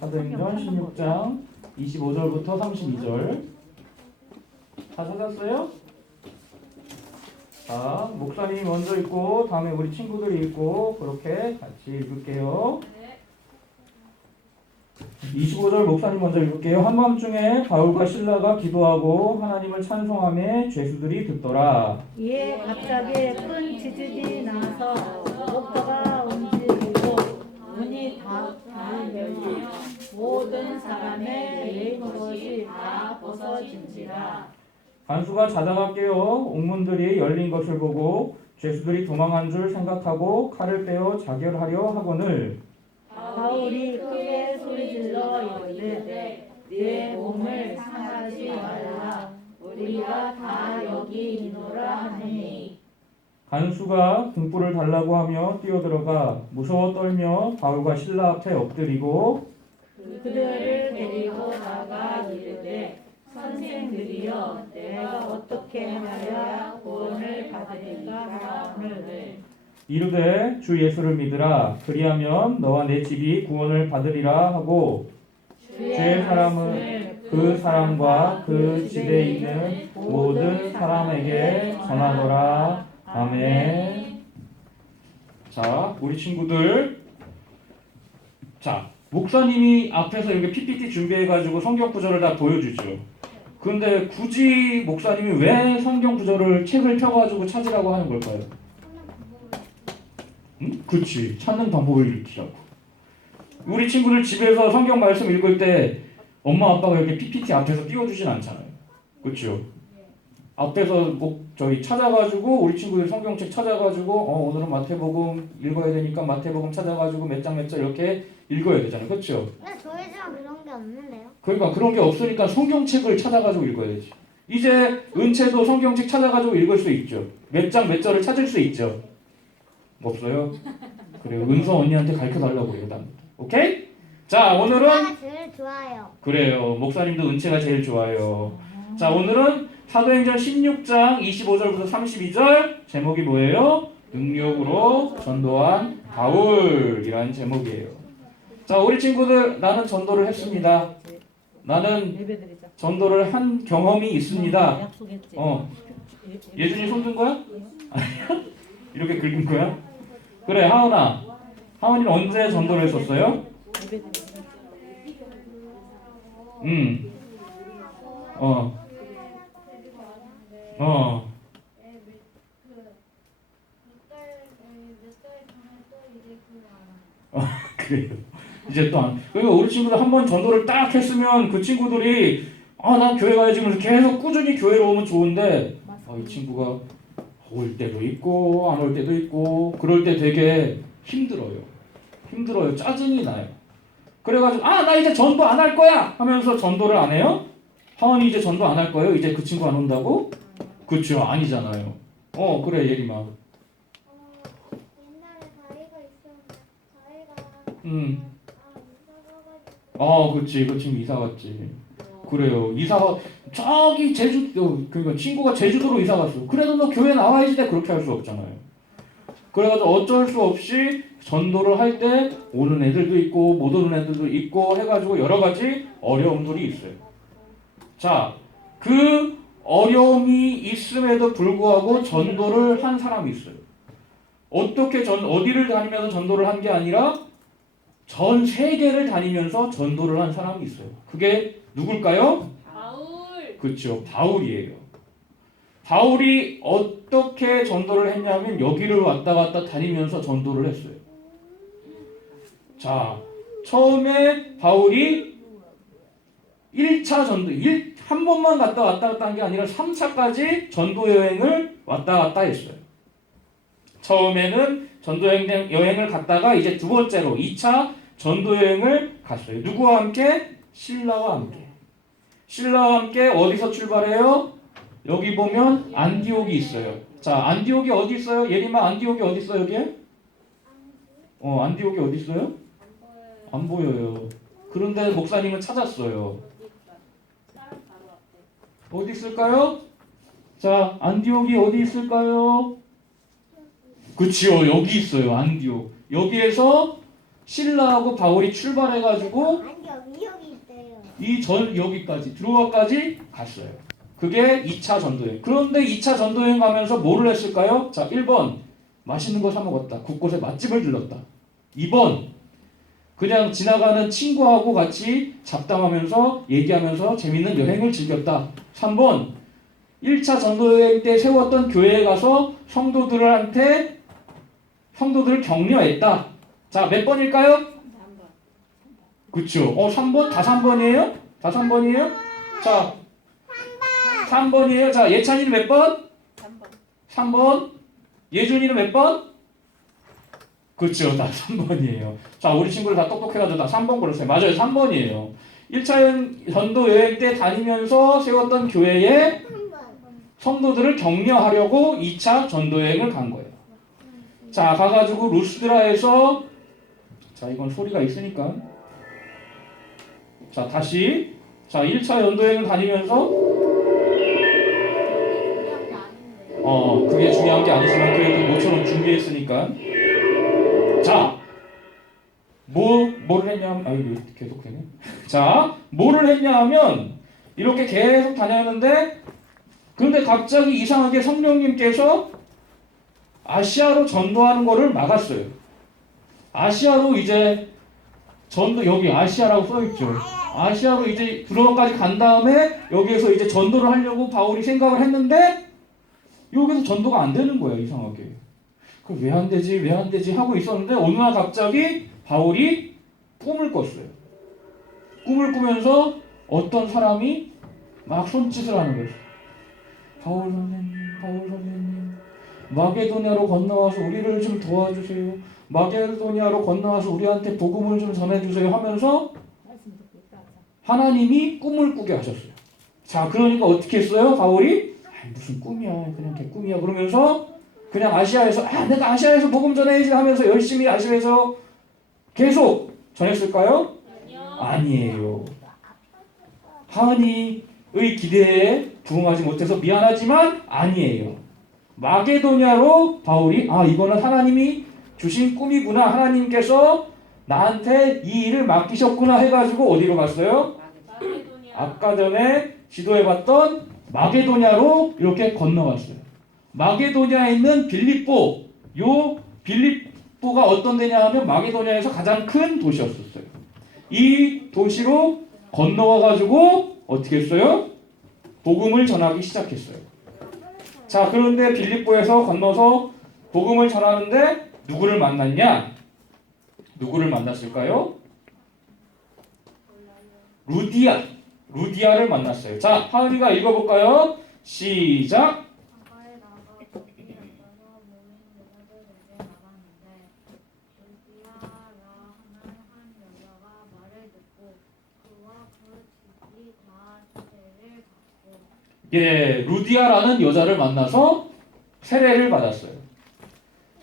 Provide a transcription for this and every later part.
사도행전 16장 25절부터 32절. 다 찾았어요? 자, 목사님이 먼저 읽고 다음에 우리 친구들이 읽고 그렇게 같이 읽을게요. 25절 목사님 먼저 읽을게요. 한밤중에 바울과 실라가 기도하고 하나님을 찬송하며 죄수들이 듣더라. 이에 갑자기 큰 지진이 나서 목터가 움직이고 문이 다 열리며 모든 사람의 매인 것이 다 벗어진지라. 간수가 자다가 깨어 옥문들이 열린 것을 보고 죄수들이 도망한 줄 생각하고 칼을 빼어 자결하려 하거늘 바울이 크게 소리질러 이르되 내 몸을 상하지 말라. 우리가 다 여기 있노라 하니 간수가 등불을 달라고 하며 뛰어들어가 무서워 떨며 바울과 실라 앞에 엎드리고 그들을 데리고 나가 이르되 선생들이여 내가 어떻게 하여야 구원을 받으리까 하느니 이르되 주 예수를 믿으라. 그리하면 너와 내 집이 구원을 받으리라 하고 주의 사람은 그 사람과 그 집에 있는 모든 사람에게 전하더라. 아멘. 자, 우리 친구들. 자, 목사님이 앞에서 이렇게 PPT 준비해가지고 성경 구절을 다 보여주죠. 근데 굳이 목사님이 왜 성경 구절을 책을 펴가지고 찾으라고 하는 걸까요? 응? 그렇지. 찾는 방법을 일으키라고. 우리 친구들 집에서 성경 말씀 읽을 때 엄마 아빠가 이렇게 PPT 앞에서 띄워주진 않잖아요. 그렇죠? 앞에서 저희 찾아가지고 우리 친구들 성경책 찾아가지고 오늘은 마태복음 읽어야 되니까 마태복음 찾아가지고 몇 장 몇 장 이렇게 읽어야 되잖아요. 그렇죠? 근데 저희 집은 그런 게 없는데요. 그러니까 그런 게 없으니까 성경책을 찾아가지고 읽어야지. 이제 은채도 성경책 찾아가지고 읽을 수 있죠. 몇 장 몇 절을 찾을 수 있죠. 없어요? 그래요. 은서 언니한테 가르쳐달라고 그래요. 오케이? 자, 오늘은 제가 제일 좋아요. 그래요. 목사님도 은채가 제일 좋아요. 자, 오늘은 사도행전 16장 25절부터 32절 제목이 뭐예요? 능력으로 전도한 바울이라는 제목이에요. 자, 우리 친구들 나는 전도를 했습니다. 나는 전도를 한 경험이 있습니다. 예준이 손 든 거야? 아니야? 이렇게 긁은 거야? 그래, 하은아. 하은이는 언제 전도를 했었어요? 그래요. 이제 또 그러니까 우리 친구들 한번 전도를 딱 했으면 그 친구들이 난 교회 가야지 그러면서 계속 꾸준히 교회로 오면 좋은데 이 친구가 올 때도 있고 안 올 때도 있고 그럴 때 되게 힘들어요. 짜증이 나요. 그래가지고 나 이제 전도 안 할 거야 하면서 전도를 안 해요? 하원이 이제 전도 안 할 거예요? 이제 그 친구 안 온다고? 그렇죠. 아니잖아요. 그래 예림아. 옛날에 다이가 있었는데 다이가 그렇지. 그 친구 이사 갔지. 그래요. 저기 그러니까 친구가 제주도로 이사 갔어. 그래도 너 교회 나와야지. 그렇게 할 수 없잖아요. 그래가지고 어쩔 수 없이 전도를 할 때 오는 애들도 있고 못 오는 애들도 있고 해가지고 여러 가지 어려움들이 있어요. 자, 그 어려움이 있음에도 불구하고 전도를 한 사람이 있어요. 어디를 다니면서 전도를 한 게 아니라 전 세계를 다니면서 전도를 한 사람이 있어요. 그게 누굴까요? 바울. 그렇죠. 바울이에요. 바울이 어떻게 전도를 했냐면 여기를 왔다 갔다 다니면서 전도를 했어요. 자, 처음에 바울이 1차 전도, 한 번만 왔다 갔다 한 게 아니라 3차까지 전도 여행을 왔다 갔다 했어요. 처음에는 전도 여행을 갔다가 이제 두 번째로 2차 전도 여행을 갔어요. 누구와 함께? 실라와 함께. 실라와 함께 어디서 출발해요? 여기 보면 안디옥이 있어요. 자, 안디옥이 어디 있어요? 예림아, 안디옥이 어디 있어요, 여기에? 안디옥이 어디 있어요? 안 보여요. 그런데 목사님은 찾았어요. 어디 있을까요? 자, 안디옥이 어디 있을까요? 그치요, 여기 있어요, 안디옥. 여기에서 신라하고 바울이 출발해가지고 아니 여기 있대요. 여기까지 드로아까지 갔어요. 그게 2차 전도여행. 그런데 2차 전도여행 가면서 뭐를 했을까요? 자, 1번 맛있는 거 사 먹었다. 곳곳에 맛집을 들렀다. 2번 그냥 지나가는 친구하고 같이 잡담하면서 얘기하면서 재밌는 여행을 즐겼다. 3번 1차 전도여행 때 세웠던 교회에 가서 성도들을 격려했다. 자, 몇 번일까요? 그쵸. 3번? 다 3번이에요? 다 3번이에요? 자, 3번이에요. 자, 예찬이는 몇 번? 3번. 예준이는 몇 번? 그렇죠. 다 3번이에요. 자, 우리 친구들 다 똑똑해가지고 다 3번 골랐어요. 맞아요. 3번이에요. 1차 전도 여행 때 다니면서 세웠던 교회에 성도들을 격려하려고 2차 전도 여행을 간 거예요. 자, 가가지고 루스드라에서 자, 이건 소리가 있으니까 자, 다시 자, 1차 전도여행을 다니면서 그게 중요한 게 아니지만 그래도 모처럼 준비했으니까 자, 뭐를 했냐면 이거 계속 되네. 자, 뭐를 했냐 하면 이렇게 계속 다녔는데 그런데 갑자기 이상하게 성령님께서 아시아로 전도하는 거를 막았어요. 아시아로 이제 전도 여기 아시아라고 써 있죠. 아시아로 이제 드로아까지 간 다음에 여기에서 이제 전도를 하려고 바울이 생각을 했는데 여기서 전도가 안 되는 거예요. 이상하게. 그 왜 안 되지? 왜 안 되지? 하고 있었는데 어느 날 갑자기 바울이 꿈을 꿨어요. 꿈을 꾸면서 어떤 사람이 막 손짓을 하는 거예요. 바울 선생님, 마게도냐로 건너와서 우리를 좀 도와주세요. 마게도냐로 건너와서 우리한테 복음을 좀 전해주세요 하면서 하나님이 꿈을 꾸게 하셨어요. 자, 그러니까 어떻게 했어요? 바울이 무슨 꿈이야, 그냥 개꿈이야 그러면서 그냥 아시아에서 내가 아시아에서 복음 전해야지 하면서 열심히 아시아에서 계속 전했을까요? 아니에요. 하은이의 기대에 부응하지 못해서 미안하지만 아니에요. 마게도냐로 바울이 이거는 하나님이 주신 꿈이구나. 하나님께서 나한테 이 일을 맡기셨구나 해가지고 어디로 갔어요? 아까 전에 지도해봤던 마게도냐로 이렇게 건너갔어요. 마게도냐에 있는 빌립보, 요 빌립보가 어떤 데냐 하면 마게도냐에서 가장 큰 도시였었어요. 이 도시로 건너와가지고 어떻게 했어요? 복음을 전하기 시작했어요. 자, 그런데 빌립보에서 건너서 복음을 전하는데 누구를 만났냐? 누구를 만났을까요? 루디아를 만났어요. 자, 하은이가 읽어볼까요? 시작. 예, 루디아라는 여자를 만나서 세례를 받았어요.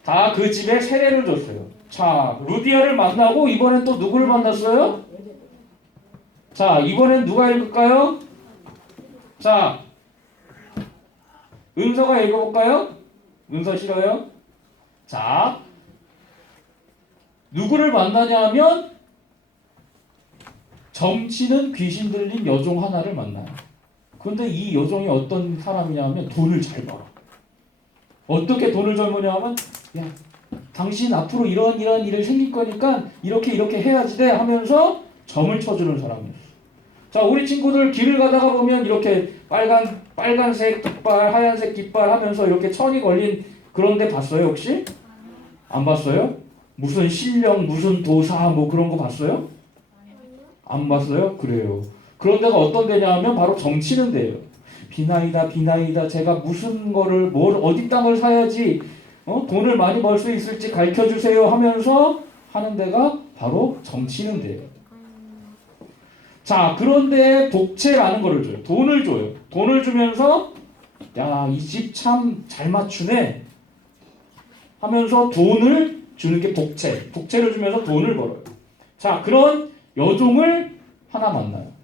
다 그 집에 세례를 줬어요. 자, 루디아를 만나고 이번엔 또 누구를 만났어요? 자, 이번엔 누가 읽을까요? 자, 은서가 읽어볼까요? 은서 싫어요? 자, 누구를 만나냐 하면 점치는 귀신 들린 여종 하나를 만나요. 그런데 이 여종이 어떤 사람이냐 하면 돈을 잘 벌어. 어떻게 돈을 잘 버냐 하면 당신 앞으로 이런 일을 생길 거니까 이렇게 해야지 돼 하면서 점을 쳐주는 사람이었어. 자, 우리 친구들 길을 가다가 보면 이렇게 빨간색 깃발, 하얀색 깃발 하면서 이렇게 천이 걸린 그런 데 봤어요 혹시? 안 봤어요? 무슨 신령, 무슨 도사 뭐 그런 거 봤어요? 안 봤어요? 그래요. 그런 데가 어떤 데냐 하면 바로 점치는 데예요. 비나이다 제가 무슨 거를 어디 땅을 사야지 돈을 많이 벌 수 있을지 가르쳐주세요 하면서 하는 데가 바로 점치는 데예요. 자, 그런데 복채라는 거를 줘요. 돈을 줘요. 돈을 주면서 이 집 참 잘 맞추네 하면서 돈을 주는 게 복채를 주면서 돈을 벌어요. 자, 그런 여종을 하나 만나요.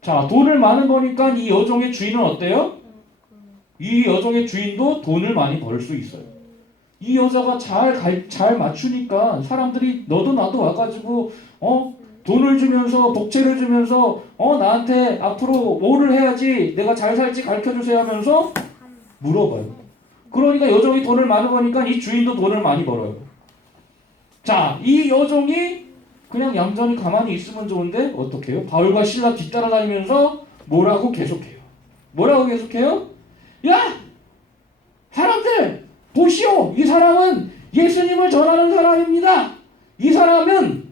자, 돈을 많이 버니까 이 여종의 주인은 어때요? 이 여종의 주인도 돈을 많이 벌 수 있어요. 이 여자가 잘 맞추니까 사람들이 너도 나도 와가지고 돈을 주면서 복채를 주면서 나한테 앞으로 뭐를 해야지 내가 잘 살지 가르쳐주세요 하면서 물어봐요. 그러니까 여종이 돈을 많이 버니까 이 주인도 돈을 많이 벌어요. 자, 이 여종이 그냥 얌전히 가만히 있으면 좋은데 어떻게 해요? 바울과 실라 뒤따라다니면서 뭐라고 계속해요? 뭐라고 계속해요? 야! 사람들! 보시오! 이 사람은 예수님을 전하는 사람입니다. 이 사람은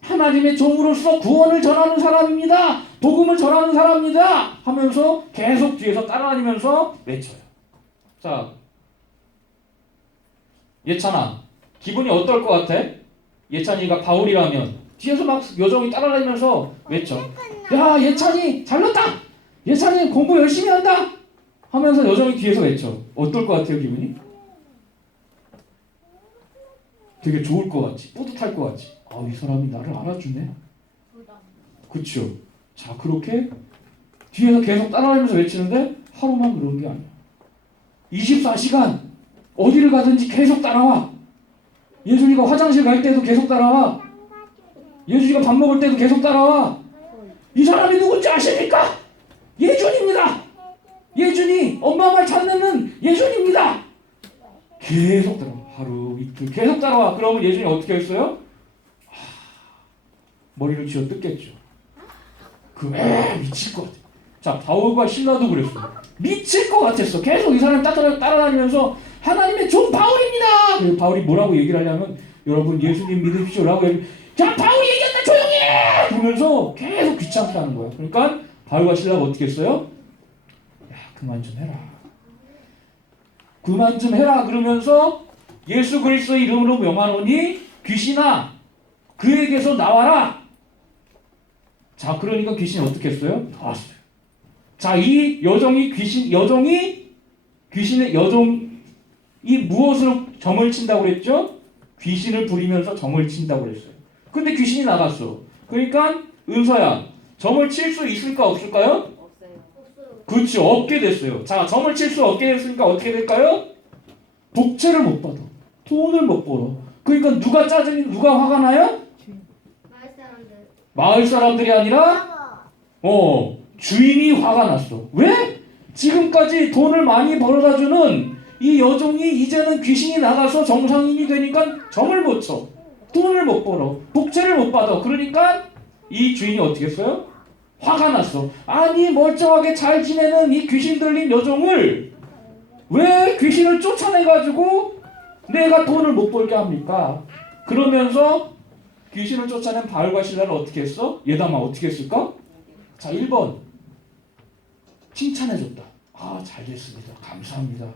하나님의 종으로서 구원을 전하는 사람입니다. 복음을 전하는 사람입니다. 하면서 계속 뒤에서 따라다니면서 외쳐요. 자, 예찬아, 기분이 어떨 것 같아? 예찬이가 바울이라면 뒤에서 막 여종이 따라다니면서 외쳐. 야, 예찬이 잘났다. 예찬이 공부 열심히 한다. 하면서 여종이 뒤에서 외쳐. 어떨 것 같아요, 기분이? 되게 좋을 것 같지, 뿌듯할 것 같지. 아, 이 사람이 나를 알아주네. 그렇죠. 자, 그렇게 뒤에서 계속 따라다니면서 외치는데 하루만 그런 게 아니야. 24시간 어디를 가든지 계속 따라와. 예준이가 화장실 갈 때도 계속 따라와. 예준이가 밥 먹을 때도 계속 따라와. 이 사람이 누군지 아십니까? 예준입니다. 예준이 엄마 말 잘 듣는 예준입니다. 계속 따라와. 하루 이틀 계속 따라와. 그러면 예준이 어떻게 했어요? 머리를 쥐어 뜯겠죠. 미칠 것 같아. 자, 바울과 실라도 그랬어. 미칠 것 같았어. 계속 이 사람 따라다니면서 하나님의 종 바울입니다. 그래서 바울이 뭐라고 얘기를 하냐면 여러분 예수님 믿으십시오라고 자, 바울이 얘기한다 조용히 해! 그러면서 계속 귀찮게 하는 거야. 그러니까 바울과 실라가 어떻게 했어요? 야, 그만 좀 해라. 그만 좀 해라. 그러면서 예수 그리스도의 이름으로 명하노니 귀신아 그에게서 나와라. 자, 그러니까 귀신이 어떻게 했어요? 나왔어요. 자, 이 여종이 무엇으로 점을 친다고 그랬죠? 귀신을 부리면서 점을 친다고 그랬어요. 근데 귀신이 나갔어. 그러니까 은서야, 점을 칠 수 있을까 없을까요? 없어요. 그렇죠. 없게 됐어요. 자, 점을 칠 수 없게 됐으니까 어떻게 될까요? 복채를 못 받아. 돈을 못 벌어. 그러니까 누가 화가 나요? 마을 사람들이 아니라 주인이 화가 났어. 왜? 지금까지 돈을 많이 벌어다 주는 이 여종이 이제는 귀신이 나가서 정상인이 되니까 점을 못 쳐. 돈을 못 벌어. 복채를 못 받아. 그러니까 이 주인이 어떻게 했어요? 화가 났어. 아니 멀쩡하게 잘 지내는 이 귀신 들린 여종을 왜 귀신을 쫓아내가지고 내가 돈을 못 벌게 합니까? 그러면서 귀신을 쫓아낸 바울과 실라를 어떻게 했어? 예담아 어떻게 했을까? 자, 1번 칭찬해줬다. 아, 잘 됐습니다. 감사합니다.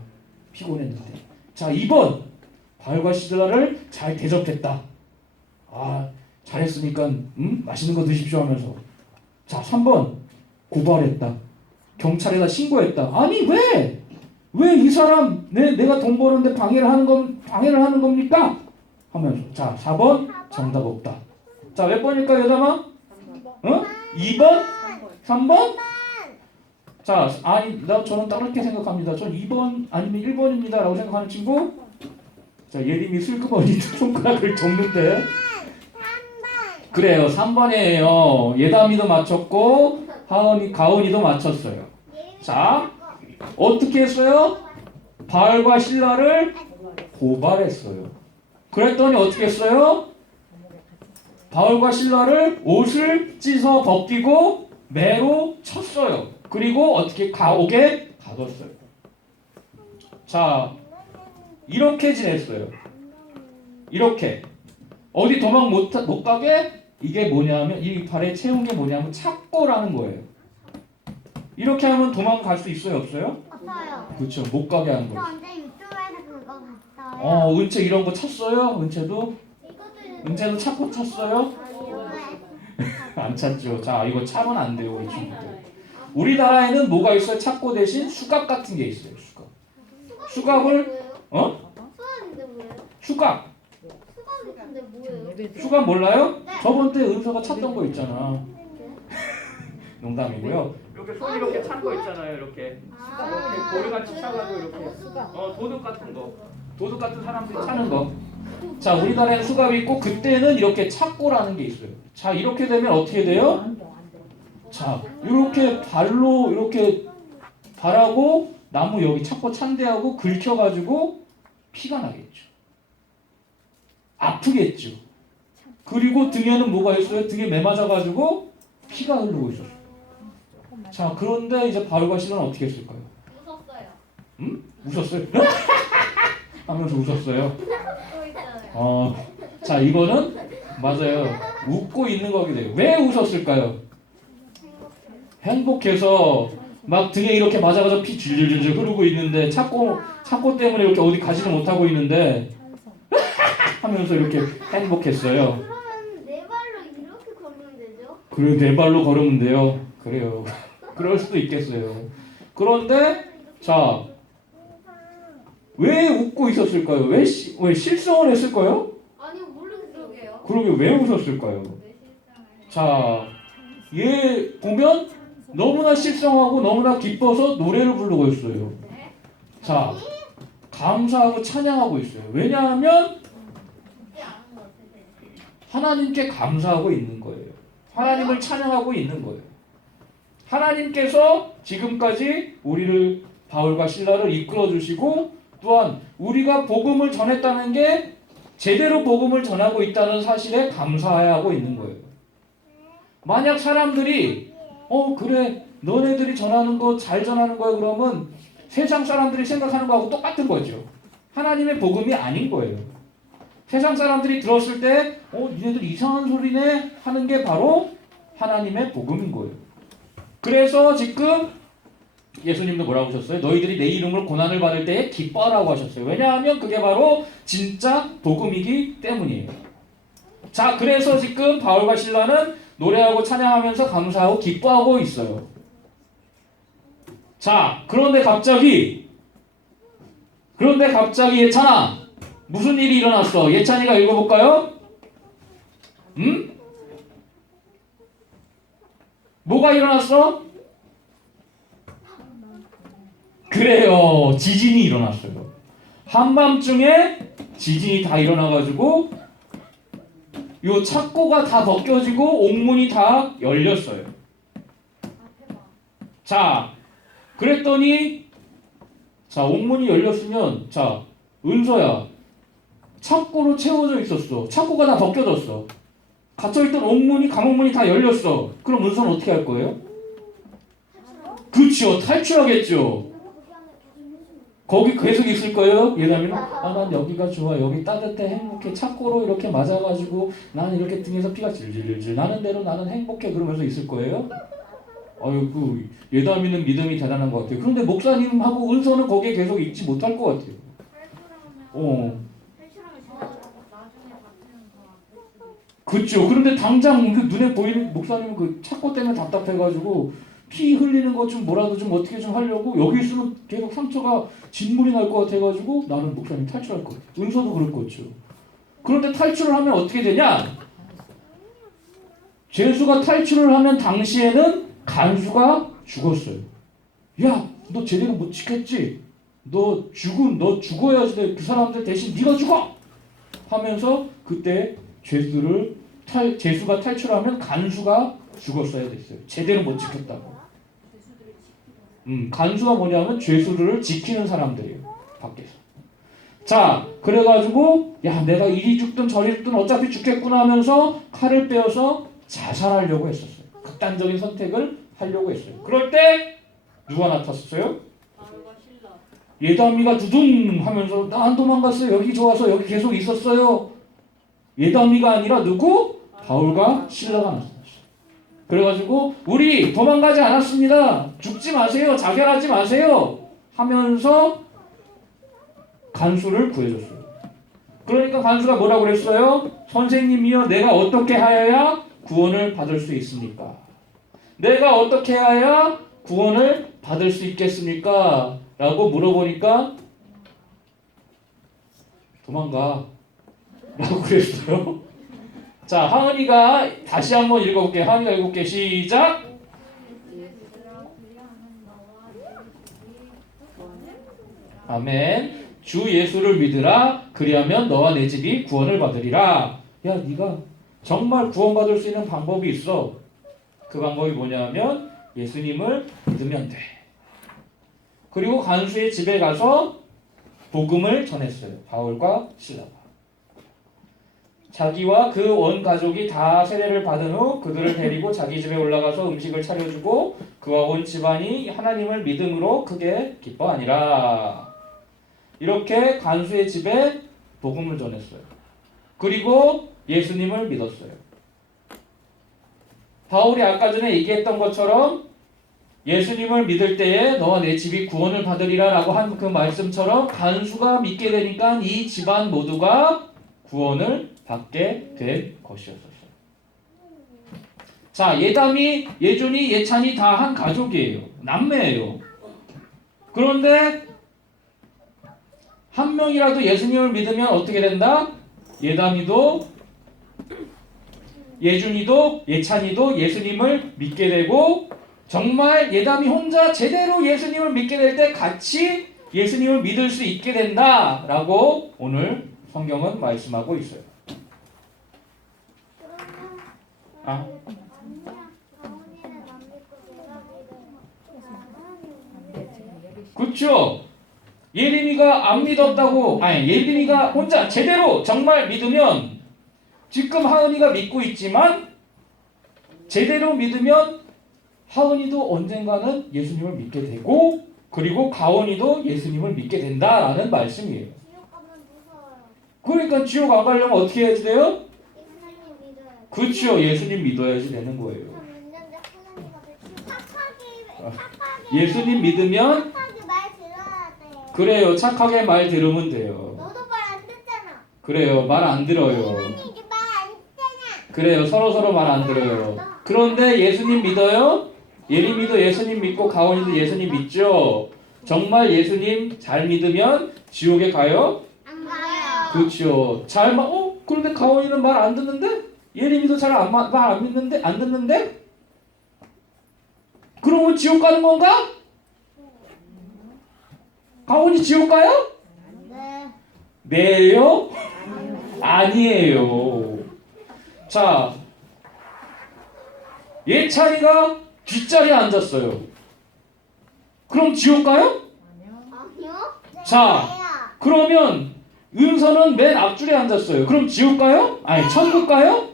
피곤했는데. 자, 2번 바울과 실라를 잘 대접했다. 아, 잘했으니까 맛있는 거 드십시오 하면서. 자, 3번 고발했다. 경찰에다 신고했다. 아니 왜 이 사람 내가 돈 버는데 방해를 하는 겁니까? 하면서. 자, 4번 정답 없다. 자, 몇 번일까요, 여담아? 2번? 3번? 자, 저는 다르게 생각합니다. 전 2번 아니면 1번입니다 라고 생각하는 친구? 자, 예림이 슬그머니 손가락을 접는데 그래요, 3번이에요. 예담이도 맞췄고 가은이도 맞췄어요. 자, 어떻게 했어요? 바울과 실라를 고발했어요. 그랬더니 어떻게 했어요? 바울과 실라를 옷을 찢어 벗기고 매로 쳤어요. 그리고 어떻게 감옥에 가뒀어요. 자, 이렇게 지냈어요. 이렇게 어디 도망 못 가게. 이게 뭐냐면 이 발에 채운 게 뭐냐면 착고라는 거예요. 이렇게 하면 도망갈 수 있어요, 없어요? 없어요. 그렇죠. 못 가게 하는 저 거예요. 언제 유튜브에서 그거 봤어요. 은채 이런 거 쳤어요? 은채도 착고 쳤어요? 안 찼죠. 자, 이거 차면 안 돼요, 이 친구들. 우리나라에는 뭐가 있어요? 착고 대신 수갑 같은 게 있어요. 수갑을 수학인데 뭐예요? 수갑. 수학인데 뭐예요? 수갑 몰라요? 저번 때 은서가 찾던 거 있잖아. 농담이고요. 이렇게 손 이렇게 찬 거 있잖아요. 이렇게. 이렇게 고리같이 차가지고 이렇게. 도둑 같은 거. 도둑 같은 사람들이 찾는 거. 자, 우리나라에는 수갑이 있고 그때는 이렇게 착고라는 게 있어요. 자, 이렇게 되면 어떻게 돼요? 자, 이렇게 발로 이렇게 발하고 나무 여기 착고 찬대하고 긁혀가지고 피가 나겠죠. 아프겠죠. 그리고 등에는 뭐가 있어요? 등에 매 맞아가지고 피가 흐르고 있었어요. 자, 그런데 이제 바울과 실라는 어떻게 했을까요? 웃었어요. 응? 웃었어요? 하면서 웃었어요. 또 있잖아요. 자, 이거는 맞아요. 웃고 있는 거게 돼요. 왜 웃었을까요? 행복해서 막 등에 이렇게 맞아가지고 피 줄줄줄 흐르고 있는데 착고 때문에 이렇게 어디 가지를 못하고 있는데 하면서 이렇게 행복했어요. 그러면 네 발로 이렇게 걸으면 되죠? 그래, 네 발로 걸으면 돼요. 그래요. 그럴 수도 있겠어요. 그런데 자, 왜 웃고 있었을까요? 왜 실성을 했을까요? 아니 모르겠어요. 그러게 왜 웃었을까요? 자, 얘 보면 너무나 실성하고 너무나 기뻐서 노래를 부르고 있어요. 자, 감사하고 찬양하고 있어요. 왜냐하면 하나님께 감사하고 있는 거예요. 하나님을 찬양하고 있는 거예요. 하나님께서 지금까지 우리를 바울과 실라를 이끌어 주시고 또한 우리가 복음을 전했다는 게 제대로 복음을 전하고 있다는 사실에 감사하고 있는 거예요. 만약 사람들이 그래 너네들이 전하는 거 잘 전하는 거야 그러면 세상 사람들이 생각하는 거하고 똑같은 거죠. 하나님의 복음이 아닌 거예요. 세상 사람들이 들었을 때 니네들 이상한 소리네 하는 게 바로 하나님의 복음인 거예요. 그래서 지금 예수님도 뭐라고 하셨어요? 너희들이 내 이름으로 고난을 받을 때에 기뻐하라고 하셨어요. 왜냐하면 그게 바로 진짜 복음이기 때문이에요. 자, 그래서 지금 바울과 실라는 노래하고 찬양하면서 감사하고 기뻐하고 있어요. 자, 그런데 갑자기 예찬아 무슨 일이 일어났어? 예찬이가 읽어볼까요? 응? 뭐가 일어났어? 그래요. 지진이 일어났어요. 한밤중에 지진이 다 일어나가지고 요 착고가 다 벗겨지고 옥문이 다 열렸어요. 자, 그랬더니 자, 옥문이 열렸으면 자, 은서야 착고로 채워져 있었어. 착고가 다 벗겨졌어. 갇혀있던 옥문이 감옥문이 다 열렸어. 그럼 은서는 어떻게 할 거예요? 그렇죠. 탈출하겠죠. 거기 계속 있을 거예요? 예담이는 난 여기가 좋아. 여기 따뜻해. 행복해. 착고로 이렇게 맞아가지고 나는 이렇게 등에서 피가 질질질 나는 대로 나는 행복해. 그러면서 있을 거예요? 아이고 예담이는 믿음이 대단한 것 같아요. 그런데 목사님하고 은서는 거기에 계속 있지 못할 것 같아요. 그렇죠. 그런데 당장 눈에 보이는 목사님은 그 착고 때문에 답답해가지고 피 흘리는 것 좀 뭐라도 좀 어떻게 좀 하려고 여기 있으면 계속 상처가 진물이 날 것 같아가지고 나는 목사님 탈출할 것 같아요. 은서도 그럴 거죠. 그런데 탈출을 하면 어떻게 되냐? 죄수가 탈출을 하면 당시에는 간수가 죽었어요. 야, 너 제대로 못 지켰지? 너 죽어야지. 그 사람들 대신 네가 죽어! 하면서 그때 죄수가 탈출하면 간수가 죽었어야 됐어요. 제대로 못 지켰다고. 간수가 뭐냐면 죄수를 지키는 사람들이에요. 밖에서. 자, 그래가지고 야, 내가 이리 죽든 저리 죽든 어차피 죽겠구나 하면서 칼을 빼어서 자살하려고 했었어요. 극단적인 선택을 하려고 했어요. 그럴 때 누가 나탔어요? 예담이가 두둥 하면서 나 안 도망갔어요. 여기 좋아서 여기 계속 있었어요. 예담이가 아니라 누구? 바울과 실라가 나탔어요. 그래가지고 우리 도망가지 않았습니다. 죽지 마세요. 자결하지 마세요. 하면서 간수를 구해줬어요. 그러니까 간수가 뭐라고 그랬어요? 선생님이여 내가 어떻게 하여야 구원을 받을 수 있습니까? 내가 어떻게 하여야 구원을 받을 수 있겠습니까? 라고 물어보니까 도망가 라고 그랬어요. 자, 하은이가 다시 한번 읽어볼게요. 하은이가 읽어볼게요. 시작. 아멘. 주 예수를 믿으라. 그리하면 너와 내 집이 구원을 받으리라. 야, 네가 정말 구원받을 수 있는 방법이 있어. 그 방법이 뭐냐면 예수님을 믿으면 돼. 그리고 간수의 집에 가서 복음을 전했어요. 바울과 실라가. 자기와 그 온 가족이 다 세례를 받은 후 그들을 데리고 자기 집에 올라가서 음식을 차려주고 그와 온 집안이 하나님을 믿음으로 크게 기뻐하니라. 이렇게 간수의 집에 복음을 전했어요. 그리고 예수님을 믿었어요. 바울이 아까 전에 얘기했던 것처럼 예수님을 믿을 때에 너와 내 집이 구원을 받으리라 라고 한 그 말씀처럼 간수가 믿게 되니까 이 집안 모두가 구원을 받게 된 것이었어요. 자, 예담이, 예준이, 예찬이 다 한 가족이에요. 남매예요. 그런데 한 명이라도 예수님을 믿으면 어떻게 된다? 예담이도, 예준이도, 예찬이도 예수님을 믿게 되고 정말 예담이 혼자 제대로 예수님을 믿게 될 때 같이 예수님을 믿을 수 있게 된다라고 오늘 성경은 말씀하고 있어요. 아. 그렇죠. 예림이가 안 믿었다고, 아니 예림이가 혼자 제대로 정말 믿으면 지금 하은이가 믿고 있지만 제대로 믿으면 하은이도 언젠가는 예수님을 믿게 되고 그리고 가온이도 예수님을 믿게 된다라는 말씀이에요. 지옥 가면 무서워요. 그러니까 지옥 안 가려면 어떻게 해야 돼요? 예수님 믿어요. 그렇죠. 예수님 믿어야지 되는 거예요. 믿는데 하나님 앞에 예수님 믿으면 착하게 말 들어야 돼. 그래요. 착하게 말 들으면 돼요. 너도 말 안 듣잖아. 그래요. 말 안 들어요. 이게 말 안 듣잖아. 그래요. 서로 말 안 들어요. 그런데 예수님 믿어요? 예림이도 예수님 믿고 가온이도 예수님 믿죠? 정말 예수님 잘 믿으면 지옥에 가요? 안 가요. 그렇죠. 그런데 가온이는 말 안 듣는데? 예림이도 잘 말 안 믿는데? 안 듣는데? 그러면 지옥 가는 건가? 가온이 지옥 가요? 네. 네요? 아니에요. 자, 예찬이가 뒷자리에 앉았어요. 그럼 지옥 가요? 아니요. 자, 그러면 은서는 맨 앞줄에 앉았어요. 그럼 지옥 가요? 아니, 천국 가요?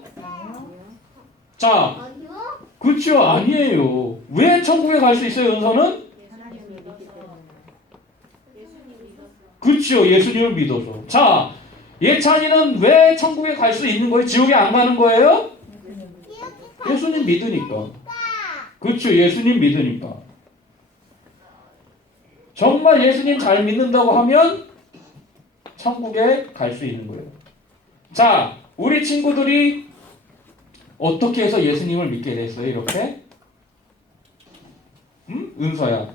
자, 아니요. 그렇죠. 아니에요. 왜 천국에 갈 수 있어요, 은서는? 그렇죠. 예수님을 믿어서. 자, 예찬이는 왜 천국에 갈 수 있는 거예요? 지옥에 안 가는 거예요? 예수님 믿으니까. 그렇죠. 예수님 믿으니까. 정말 예수님 잘 믿는다고 하면 천국에 갈 수 있는 거예요. 자, 우리 친구들이 어떻게 해서 예수님을 믿게 됐어요? 이렇게? 은서야.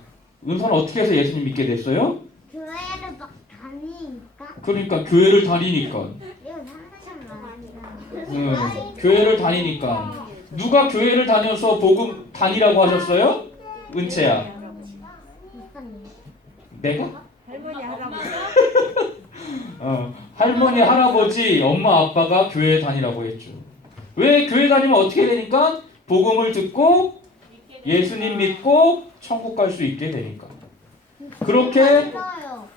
은서는 어떻게 해서 예수님 믿게 됐어요? 교회를 막 다니니까. 그러니까 교회를 다니니까. 이거 상상 많이. 교회를 다니니까. 누가 교회를 다녀서 복음 다니라고 하셨어요? 은채야. 내가? 할머니 할아버지 할머니, 할아버지, 엄마, 아빠가 교회 다니라고 했죠. 왜 교회 다니면 어떻게 되니까? 복음을 듣고 예수님 믿고 천국 갈 수 있게 되니까. 그렇게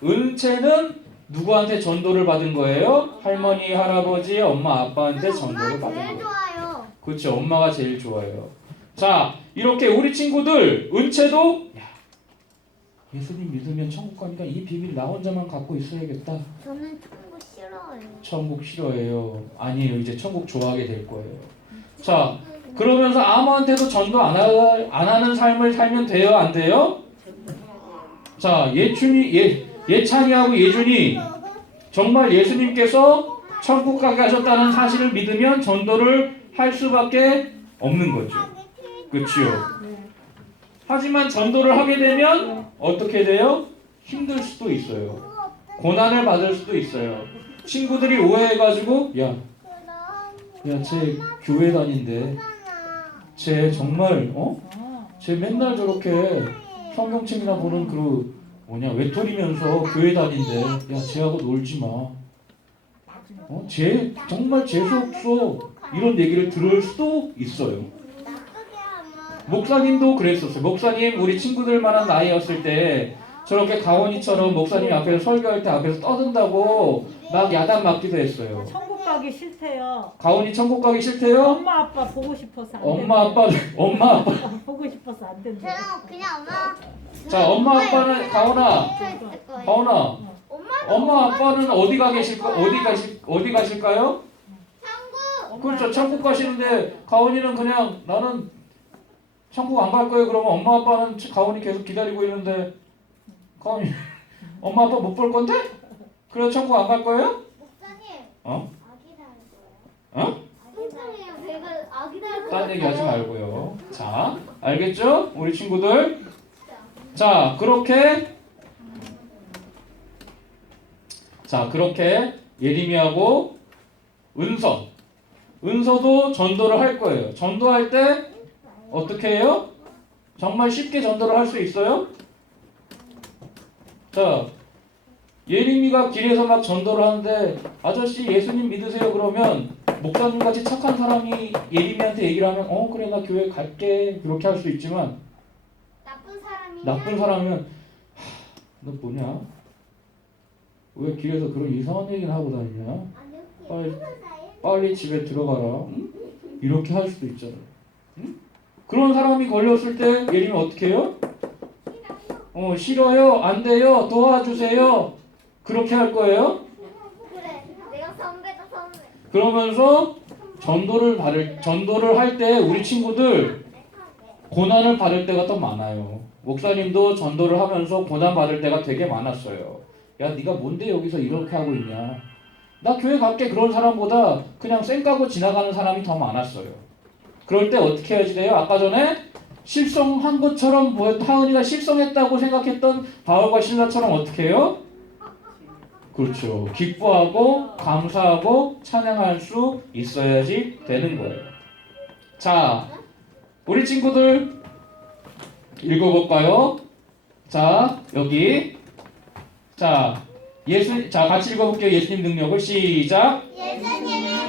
은채는 누구한테 전도를 받은 거예요? 할머니, 할아버지, 엄마, 아빠한테 전도를 받은 거예요. 좋아요. 그렇죠. 엄마가 제일 좋아요. 자, 이렇게 우리 친구들 은채도 예수님 믿으면 천국 가니까 이 비밀 나 혼자만 갖고 있어야겠다. 저는 천국 싫어요. 천국 싫어해요. 아니에요. 이제 천국 좋아하게 될 거예요. 자, 그러면서 아무한테도 전도 안 하는 삶을 살면 돼요? 안 돼요? 자, 예찬이하고 예준이 정말 예수님께서 천국 가게 하셨다는 사실을 믿으면 전도를 할 수밖에 없는 거죠. 그렇죠? 하지만 전도를 하게 되면 어떻게 돼요? 힘들 수도 있어요. 고난을 받을 수도 있어요. 친구들이 오해해가지고 야, 쟤 교회 다닌대. 쟤 정말 쟤 맨날 저렇게 성경책이나 보는 뭐냐 외톨이면서 교회 다닌대. 야 쟤하고 놀지 마. 쟤 정말 재수 없어. 이런 얘기를 들을 수도 있어요. 나쁘게 하면 목사님도 그랬었어요. 목사님 우리 친구들만한 나이였을 때 저렇게 가온이처럼 목사님 앞에서 설교할 때 앞에서 떠든다고 막 야단 맞기도 했어요. 천국 가기 싫대요. 가온이 천국 가기 싫대요? 엄마 아빠 보고 싶어서 안 된대. 엄마 아빠. 보고 싶어서 안 된대. 저는 그냥 엄마 자 엄마 아빠는 가온아 가온아 엄마 아빠는 어디 가실까요? 천국 그렇죠. 천국 가시는데 가온이는 그냥 나는 천국 안 갈 거예요. 그러면 엄마 아빠는 가온이 계속 기다리고 있는데 가온이 엄마 아빠 못 볼 건데? 그래서 천국 안 갈 거예요? 목사님 어? 아기 낳을 거예요? 어? 목사님 제가 아기 낳을 거예요. 딴 얘기 하지 말고요. 자, 알겠죠? 우리 친구들. 자, 그렇게 예림이하고 은서도 전도를 할 거예요. 전도할 때 어떻게 해요? 정말 쉽게 전도를 할 수 있어요? 자, 예림이가 길에서 막 전도를 하는데 아저씨 예수님 믿으세요 그러면 목사님 같이 착한 사람이 예림이한테 얘기를 하면 그래 나 교회 갈게 그렇게 할 수 있지만 나쁜 사람이면 너 뭐냐? 왜 길에서 그런 이상한 얘기를 하고 다니냐? 빨리 집에 들어가라. 응? 이렇게 할 수도 있잖아. 응? 그런 사람이 걸렸을 때 예림이 어떻게 해요? 싫어요, 안 돼요, 도와주세요. 그렇게 할 거예요. 그래 내가 선배다 선배. 그러면서 전도를 할 때 우리 친구들 고난을 받을 때가 더 많아요. 목사님도 전도를 하면서 고난 받을 때가 되게 많았어요. 야, 네가 뭔데 여기서 이렇게 하고 있냐? 나 교회 갈게 그런 사람보다 그냥 쌩 까고 지나가는 사람이 더 많았어요. 그럴 때 어떻게 해야지 돼요? 아까 전에 실성한 것처럼 하은이가 실성했다고 생각했던 바울과 실라처럼 어떻게 해요? 그렇죠. 기뻐하고 감사하고 찬양할 수 있어야지 되는 거예요. 자, 우리 친구들 읽어볼까요? 자, 여기 자 같이 읽어볼게요. 예수님 능력을 시작. 예수님의 능력을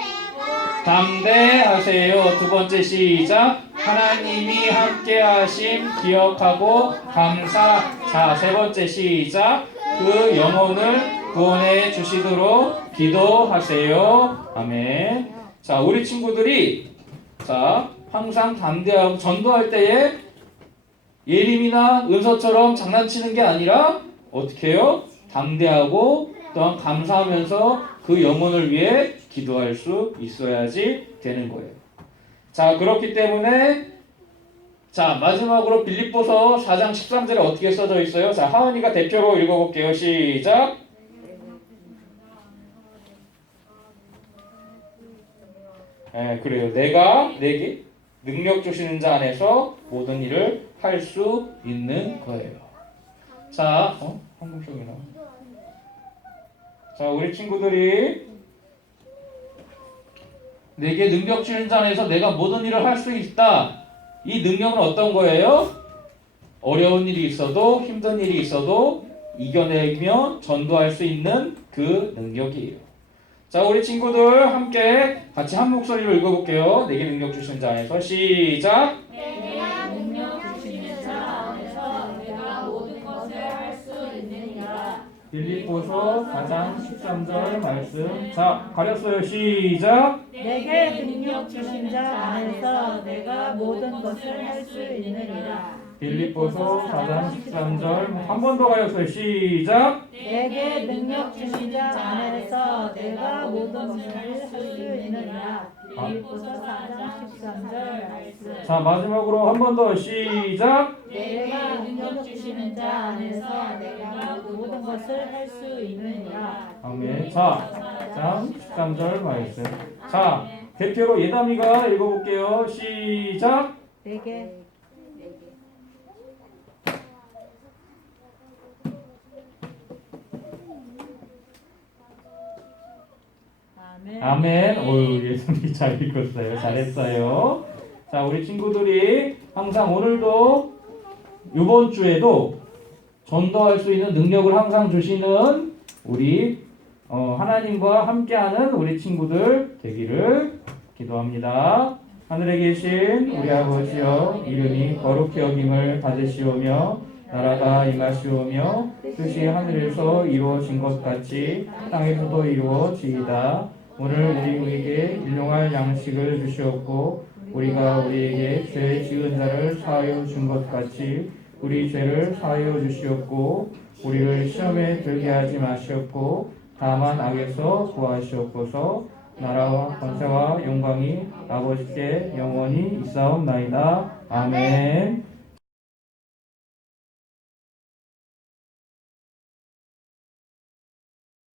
내가 담대하세요. 두 번째 시작. 하나님이 함께하심 기억하고 감사. 자, 세 번째 시작. 그 영혼을 구원해 주시도록 기도하세요. 아멘. 자, 우리 친구들이 항상 담대하고 전도할 때에 예림이나 은서처럼 장난치는 게 아니라 어떻게 해요? 담대하고 또한 감사하면서 그 영혼을 위해 기도할 수 있어야지 되는 거예요. 자, 그렇기 때문에 마지막으로 빌립보서 4장 13절에 어떻게 써져 있어요? 자, 하은이가 대표로 읽어볼게요. 시작. 그래요. 내가 내게 능력 주시는 자 안에서 모든 일을 할 수 있는 거예요. 자, 한국형이나. 자, 우리 친구들이 내게 능력 주시는 자 안에서 내가 모든 일을 할 수 있다. 이 능력은 어떤 거예요? 어려운 일이 있어도 힘든 일이 있어도 이겨내며 전도할 수 있는 그 능력이에요. 자, 우리 친구들 함께 같이 한 목소리로 읽어볼게요. 내게 능력 주시는 자 안에서 시작. 내가 능력 주시는 자 안에서 내가 모든 것을 할 수 있느니라. 빌립보서 4장 13절 말씀. 자, 가렸어요. 시작. 내게 능력 주신 자 안에서 내가 모든 것을 할 수 있느니라. 빌립보서 4장 13절 한 번 더 가렸어요. 시작. 내게 능력 주신 자 안에서 내가 모든 것을 할 수 있느니라. 빌립보서 4장 13절 말씀. 자, 마지막으로 한 번 더 시작. 내가 능력 주시는 자 안에서 내가 모든 것을 할 수 있느니라. 아멘. 자, 4장 13절 말씀. 자, 대표로 예담이가 읽어볼게요. 시작. 내게 아멘. 예수님 잘 읽었어요. 잘했어요. 자, 우리 친구들이 항상 오늘도 이번 주에도 전도할 수 있는 능력을 항상 주시는 우리 하나님과 함께하는 우리 친구들 되기를 기도합니다. 하늘에 계신 우리 아버지여, 이름이 거룩히 여김을 받으시오며 나라가 임하시오며 뜻이 하늘에서 이루어진 것 같이 땅에서도 이루어지이다. 오늘 우리에게 일용할 양식을 주시옵고 우리가 우리에게 죄 지은 자를 사하여 준 것 같이 우리 죄를 사하여 주시옵고 우리를 시험에 들게 하지 마시옵고 다만 악에서 구하시옵소서. 나라와 권세와 영광이 아버지께 영원히 있사옵나이다. 아멘.